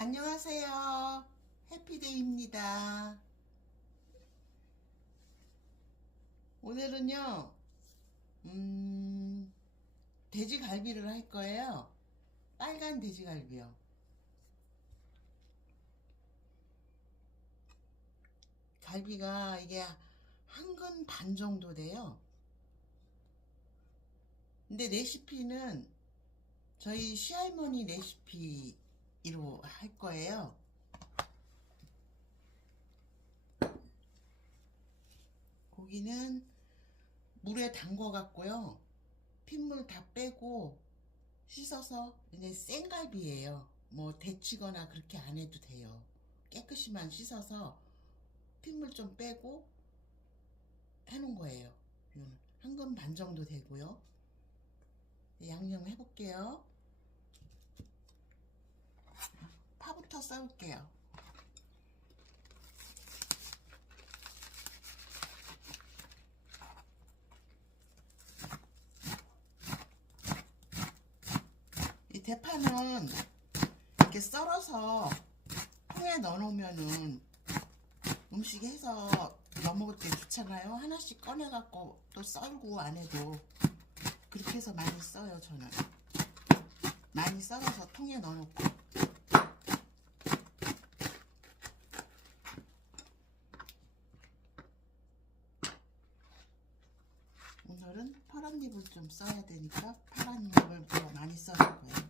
안녕하세요. 해피데이입니다. 오늘은요, 돼지갈비를 할 거예요. 빨간 돼지갈비요. 갈비가 이게 한 근 반 정도 돼요. 근데 레시피는 저희 시할머니 레시피로 할 거예요. 고기는 물에 담궈 갖고요. 핏물 다 빼고 씻어서 이제 생갈비예요. 뭐 데치거나 그렇게 안 해도 돼요. 깨끗이만 씻어서 핏물 좀 빼고 해놓은 거예요. 한 근 반 정도 되고요. 양념 해볼게요. 파부터 썰을게요. 이 대파는 이렇게 썰어서 통에 넣어놓으면은 음식 해서 넣어먹을 때 좋잖아요. 하나씩 꺼내갖고 또 썰고 안 해도 그렇게 해서 많이 써요. 저는 많이 썰어서 통에 넣어놓고. 오늘은 파란 잎을 좀 써야 되니까 파란 잎을 더 많이 써줄 거예요.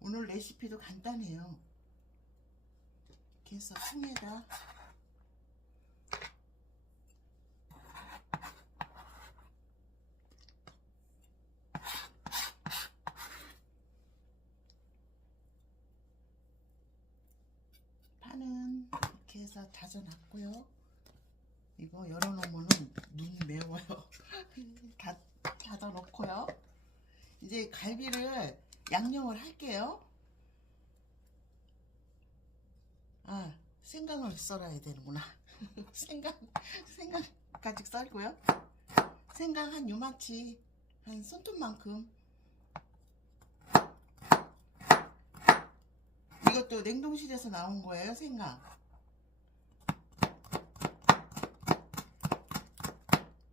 오늘 레시피도 간단해요. 이렇게 해서 통에다 파는 이렇게 해서 다져놨고요. 이거 열어놓으면 눈 매워요. 다 닫아놓고요. 이제 갈비를 양념을 할게요. 아, 생강을 썰어야 되는구나. 생강까지 썰고요. 생강 한 요만치, 한 손톱만큼. 이것도 냉동실에서 나온 거예요, 생강.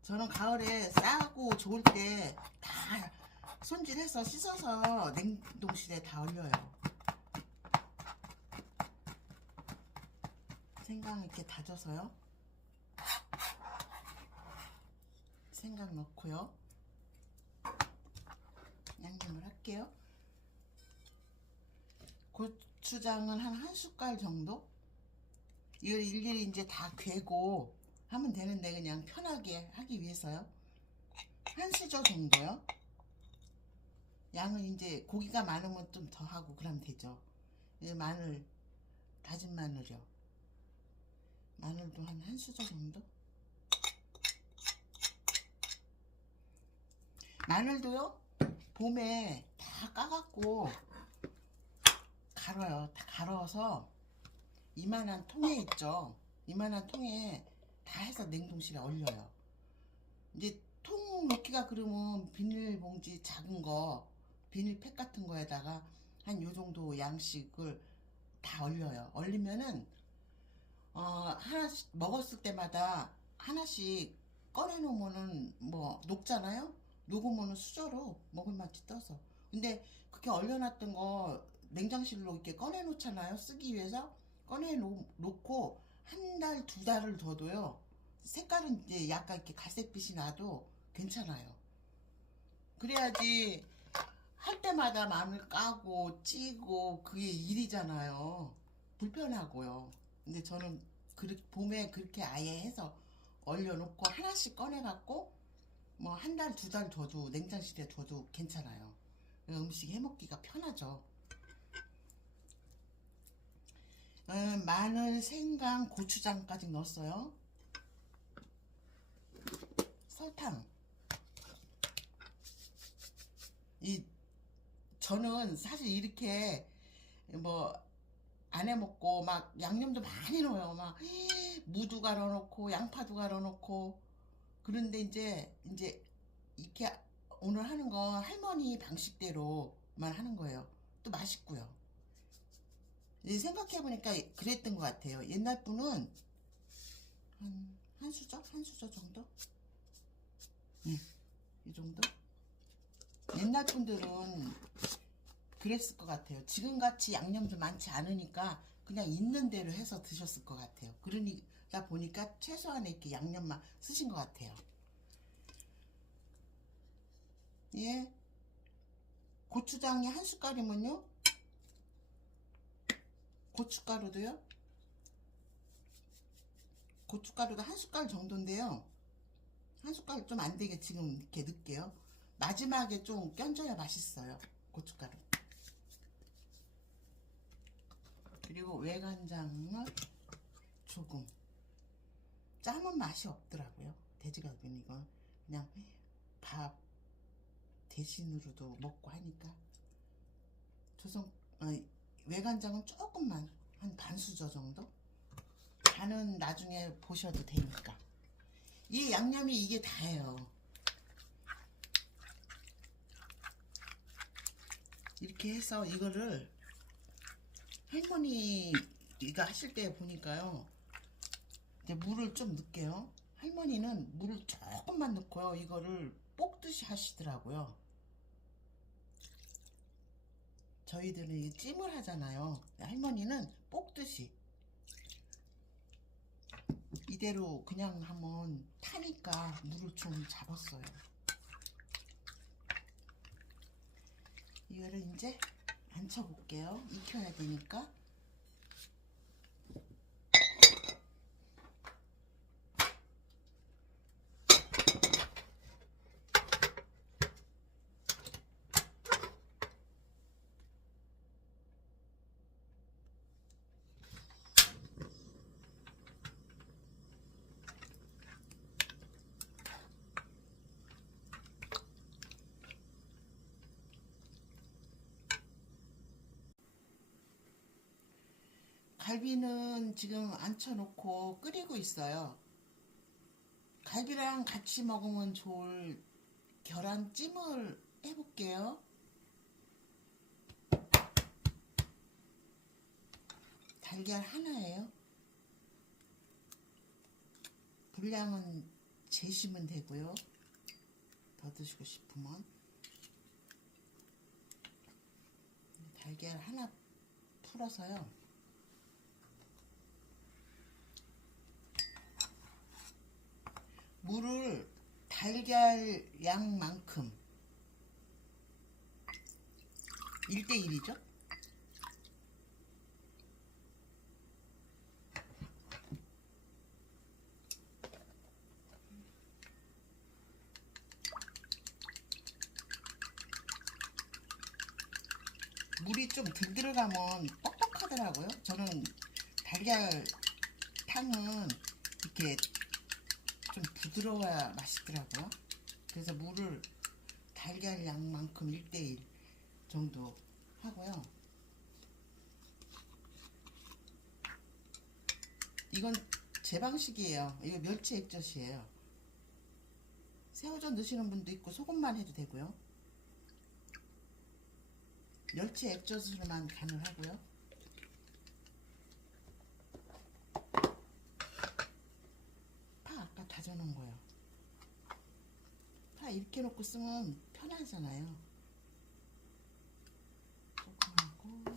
저는 가을에 싸고 좋을 때 다 손질해서 씻어서 냉동실에 다 얼려요. 생강 이렇게 다져서요. 생강 넣고요. 양념을 할게요. 고추장은 한 숟갈 정도? 이걸 일일이 이제 다 괴고 하면 되는데 그냥 편하게 하기 위해서요. 한 수저 정도요. 양은 이제 고기가 많으면 좀 더 하고 그러면 되죠. 마늘, 다진 마늘이요. 마늘도 한 수저 정도? 마늘도요, 봄에 다 까갖고 갈아요. 다 갈아서 이만한 통에 있죠. 이만한 통에 다 해서 냉동실에 얼려요. 이제 통 넣기가 그러면 비닐봉지 작은 거, 비닐팩 같은 거에다가 한 요 정도 양씩을 다 얼려요. 얼리면은 하나씩 먹었을 때마다 하나씩 꺼내 놓으면은 뭐 녹잖아요. 녹으면은 수저로 먹을 맛이 떠서. 근데 그렇게 얼려놨던 거 냉장실로 이렇게 꺼내 놓잖아요. 쓰기 위해서 꺼내 놓고 한 달, 두 달을 둬도요. 색깔은 이제 약간 이렇게 갈색빛이 나도 괜찮아요. 그래야지 할 때마다 마늘 까고 찌고 그게 일이잖아요. 불편하고요. 근데 저는 봄에 그렇게 아예 해서 얼려놓고 하나씩 꺼내갖고 뭐 한 달, 두 달 둬도 냉장실에 둬도 괜찮아요. 음식 해먹기가 편하죠. 마늘, 생강, 고추장까지 넣었어요. 설탕. 이 저는 사실 이렇게 뭐 안 해먹고 막 양념도 많이 넣어요. 막 무도 갈아 넣고 양파도 갈아 넣고. 그런데 이제 이렇게 오늘 하는 거 할머니 방식대로만 하는 거예요. 또 맛있고요. 생각해보니까 그랬던 것 같아요. 옛날 분은 한 수저? 한 수저 정도? 이 정도? 옛날 분들은 그랬을 것 같아요. 지금같이 양념도 많지 않으니까 그냥 있는 대로 해서 드셨을 것 같아요. 그러니까 보니까 최소한의 이렇게 양념만 쓰신 것 같아요. 예. 고추장이 한 숟갈이면요. 고춧가루도요. 고춧가루도 한 숟갈 정도인데요. 한 숟갈 좀 안 되게 지금 이렇게 넣을게요. 마지막에 좀 껴줘야 맛있어요. 고춧가루. 그리고 외간장을 조금. 짜면 맛이 없더라고요. 돼지갈비는 이건 그냥 밥 대신으로도 먹고 하니까. 외간장은 조금만 한 반 수저 정도. 간은 나중에 보셔도 되니까. 이 양념이 이게 다예요. 이렇게 해서 이거를 할머니가 하실 때 보니까요. 이제 물을 좀 넣을게요. 할머니는 물을 조금만 넣고요. 이거를 볶듯이 하시더라고요. 저희들은 찜을 하잖아요. 할머니는 볶듯이. 이대로 그냥 하면 타니까 물을 좀 잡았어요. 이거를 이제 앉혀 볼게요. 익혀야 되니까. 갈비는 지금 앉혀놓고 끓이고 있어요. 갈비랑 같이 먹으면 좋을 계란찜을 해볼게요. 달걀 하나예요. 분량은 재시면 되고요. 더 드시고 싶으면. 달걀 하나 풀어서요. 물을 달걀 양만큼 1대1이죠. 물이 좀 덜 들어가면 뻑뻑하더라고요. 저는 달걀탕은 이렇게 좀 부드러워야 맛있더라고요. 그래서 물을 달걀 양만큼 1대1 정도 하고요. 이건 제 방식이에요. 이거 멸치 액젓이에요. 새우젓 넣으시는 분도 있고 소금만 해도 되고요. 멸치 액젓으로만 간을 하고요. 파 아까 다져놓은 거요. 파 이렇게 놓고 쓰면 편하잖아요. 조금 하고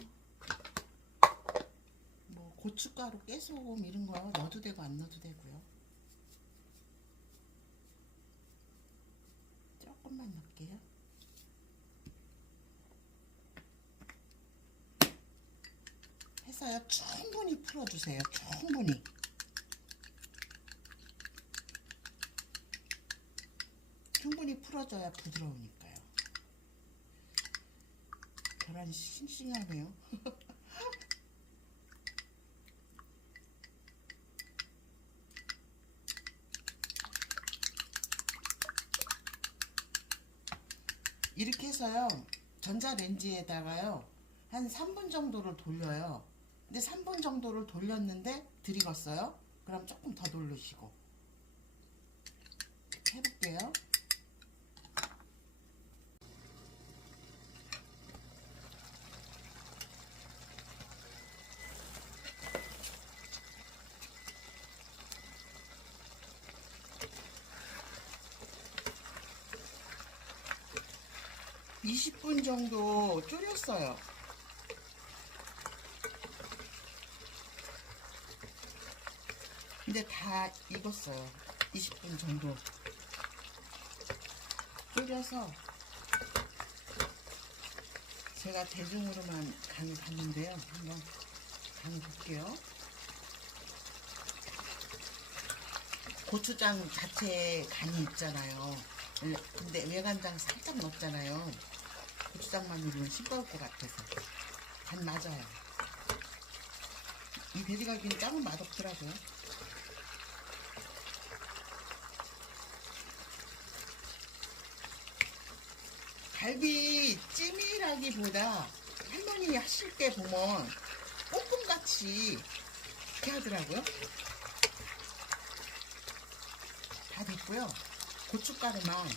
뭐 고춧가루, 깨소금 이런 거 넣어도 되고 안 넣어도 되고요. 조금만 넣을게요. 해서요 충분히 풀어주세요. 충분히 풀어줘야 부드러우니까요. 계란이 싱싱하네요. 이렇게 해서요 전자레인지에다가요 한 3분 정도를 돌려요. 근데 3분 정도를 돌렸는데 들익었어요. 그럼 조금 더 돌리시고 해볼게요. 20분 정도 졸였어요. 근데 다 익었어요. 20분 정도 졸여서 제가 대중으로만 간을 봤는데요. 한번 간을 볼게요. 고추장 자체에 간이 있잖아요. 근데 외간장 살짝 넣었잖아요. 고추장만 넣으면 싱거울 것 같아서 간 맞아요. 이 돼지갈비는 짜면 맛없더라고요. 갈비 찜이라기보다 할머니 하실 때 보면 볶음같이 이렇게 하더라고요. 다 됐고요. 고춧가루만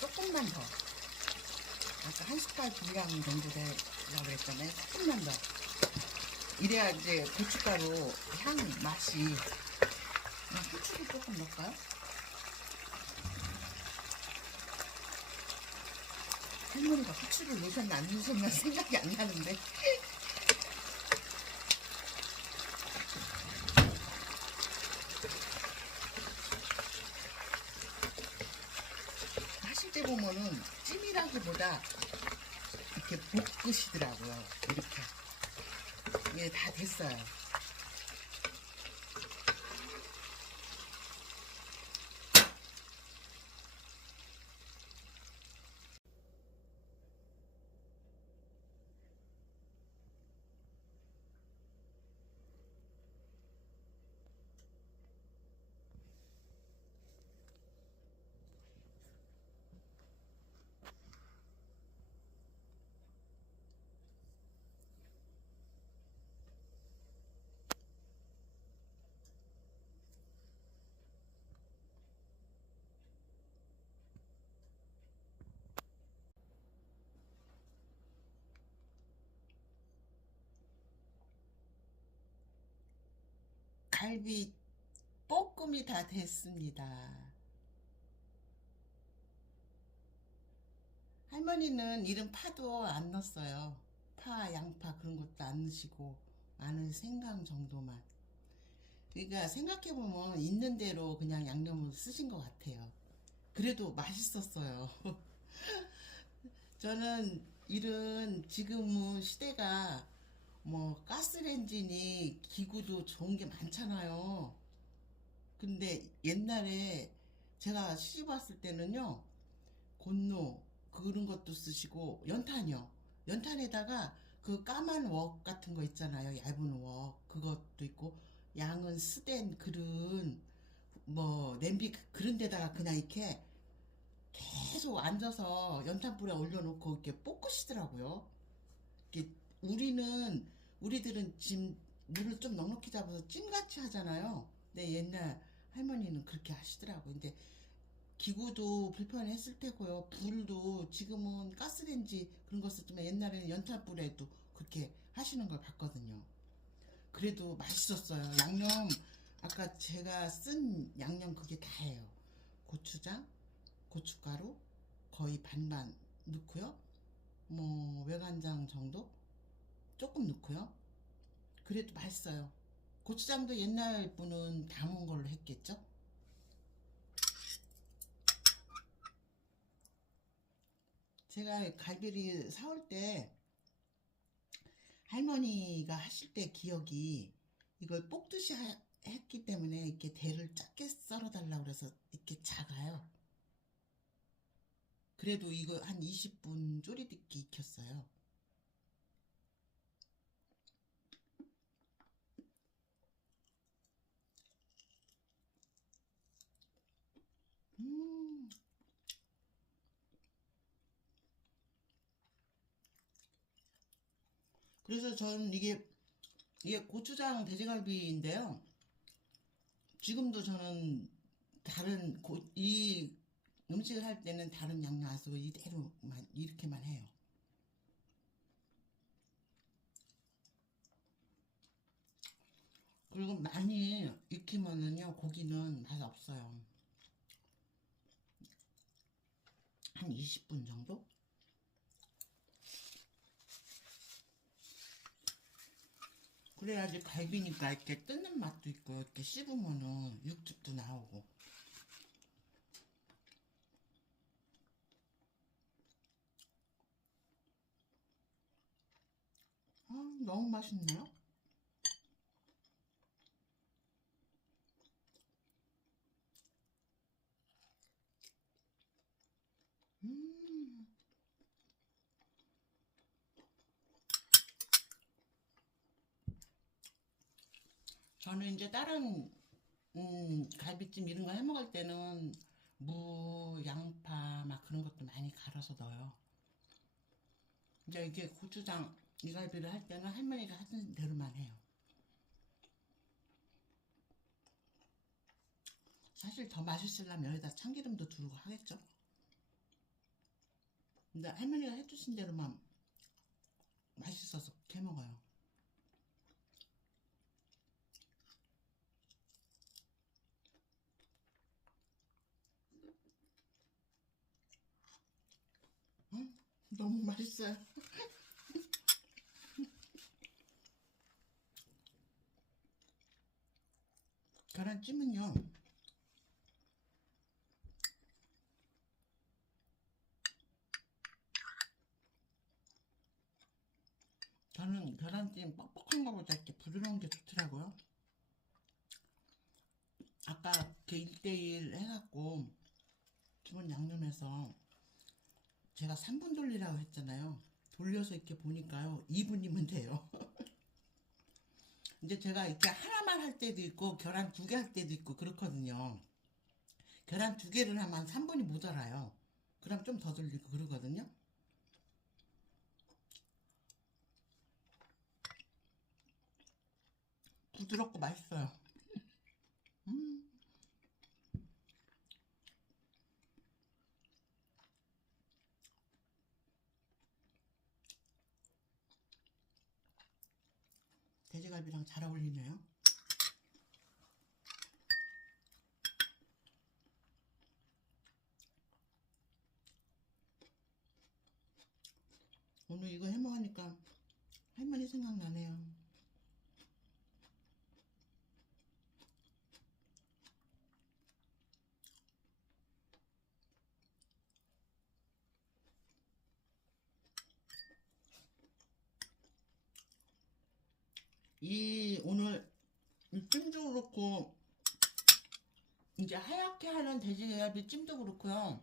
조금만 더, 아까 한 숟갈 분량 정도 되라고 그랬잖아요. 조금만 더. 이래야 이제 고춧가루 향 맛이. 후추도 조금 넣을까요? 할머니가 후추를 넣으셨나 안 넣으셨나 생각이 안 나는데. 하실 때 보면은 찜이라기보다 이렇게 볶으시더라고요. 이렇게. 이게 다 됐어요. 갈비 볶음이 다 됐습니다. 할머니는 이런 파도 안 넣었어요. 파, 양파 그런 것도 안 넣으시고 마늘, 생강 정도만. 그러니까 생각해보면 있는 대로 그냥 양념을 쓰신 것 같아요. 그래도 맛있었어요. 저는 이런 지금은 시대가 뭐 가스레인지니 기구도 좋은 게 많잖아요. 근데 옛날에 제가 시집 왔을 때는요, 곤로 그런 것도 쓰시고 연탄이요. 연탄에다가 그 까만 웍 같은 거 있잖아요. 얇은 웍 그것도 있고, 양은 스댄 그런 뭐 냄비 그런 데다가 그냥 이렇게 계속 앉아서 연탄불에 올려놓고 이렇게 볶으시더라고요. 이렇게 우리들은 지금 물을 좀 넉넉히 잡아서 찜같이 하잖아요. 근데 옛날 할머니는 그렇게 하시더라고요. 근데 기구도 불편했을 테고요. 불도 지금은 가스레인지 그런 거 쓰지만 옛날에는 연탄불에도 그렇게 하시는 걸 봤거든요. 그래도 맛있었어요. 양념 아까 제가 쓴 양념 그게 다예요. 고추장, 고춧가루 거의 반반 넣고요. 뭐 외간장 정도 조금 넣고요. 그래도 맛있어요. 고추장도 옛날 분은 담은 걸로 했겠죠. 제가 갈비를 사올 때 할머니가 하실 때 기억이, 이걸 볶듯이 했기 때문에 이렇게 대를 작게 썰어 달라고 그래서 이렇게 작아요. 그래도 이거 한 20분 쪼리듣기 익혔어요. 그래서 저는 이게 고추장 돼지갈비인데요. 지금도 저는 이 음식을 할 때는 다른 양념 안 쓰고 이대로만 이렇게만 해요. 그리고 많이 익히면은요 고기는 맛 없어요. 한 20분 정도? 그래야지 갈비니까 이렇게 뜯는 맛도 있고 이렇게 씹으면은 육즙도 나오고. 아, 너무 맛있네요. 음, 저는 이제 다른 갈비찜 이런 거 해 먹을 때는 무, 양파 막 그런 것도 많이 갈아서 넣어요. 이제 이게 고추장 이갈비를 할 때는 할머니가 하던 대로만 해요. 사실 더 맛있으려면 여기다 참기름도 두르고 하겠죠. 근데 할머니가 해주신 대로만 맛있어서 해 먹어요. 너무 맛있어요. 계란찜은요, 저는 계란찜 뻑뻑한 거보다 이렇게 부드러운 게 좋더라고요. 아까 그 1대1 해갖고 기본 양념해서 제가 3분 돌리라고 했잖아요. 돌려서 이렇게 보니까요, 2분이면 돼요. 이제 제가 이렇게 하나만 할 때도 있고 계란 2개 할 때도 있고 그렇거든요. 계란 2개를 하면 3분이 모자라요. 그럼 좀 더 돌리고 그러거든요. 부드럽고 맛있어요. 음, 돼지갈비랑 잘 어울리네요. 오늘 이거 해 먹으니까 할머니 생각나네요. 오늘 이 찜도 그렇고 이제 하얗게 하는 돼지갈비 찜도 그렇고요.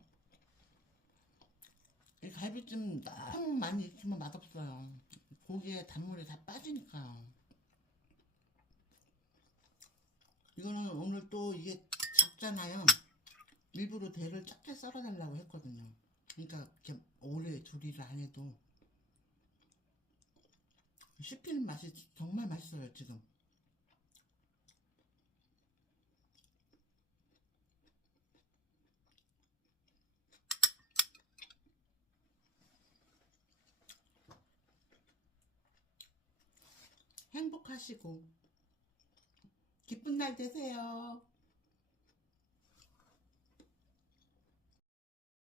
이 갈비찜 너무 많이 익히면 맛없어요. 고기에 단물이 다 빠지니까요. 이거는 오늘 또 이게 작잖아요. 일부러 대를 작게 썰어달라고 했거든요. 그러니까 이렇게 오래 조리를 안 해도 씹히는 맛이 정말 맛있어요 지금. 행복하시고 기쁜 날 되세요.